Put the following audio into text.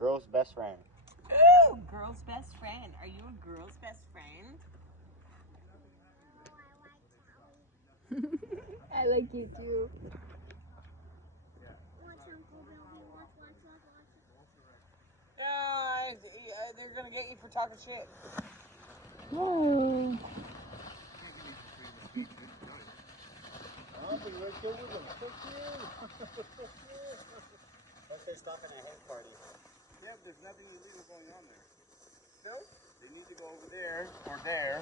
Girl's best friend. Ooh, girl's best friend. Are you a girl's best friend? I like you too. They're gonna get you for talking shit. No. I'll be right there with them. Fuck you. Unless they're stopping a head party. Yeah, but there's nothing illegal going on there. No? They need to go over there or there.